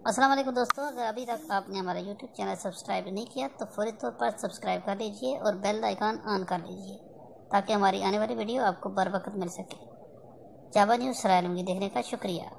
अस्सलाम वालेकुम दोस्तों, अगर अभी तक आपने हमारा यूट्यूब चैनल सब्सक्राइब नहीं किया तो फौरी तौर पर सब्सक्राइब कर लीजिए और बेल आइकन ऑन कर लीजिए ताकि हमारी आने वाली वीडियो आपको बर वक्त मिल सके। जाबा न्यूज़ सराय आलमगीर देखने का शुक्रिया।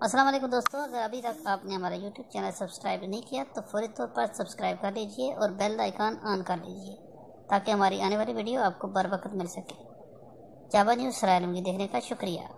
अस्सलाम वालेकुम दोस्तों, अगर अभी तक आपने हमारा यूट्यूब चैनल सब्सक्राइब नहीं किया तो फौरी तौर पर सब्सक्राइब कर लीजिए और बेल आइकन ऑन कर लीजिए ताकि हमारी आने वाली वीडियो आपको बर वक्त मिल सके। जाबा न्यूज़ सराय आलमगीर देखने का शुक्रिया।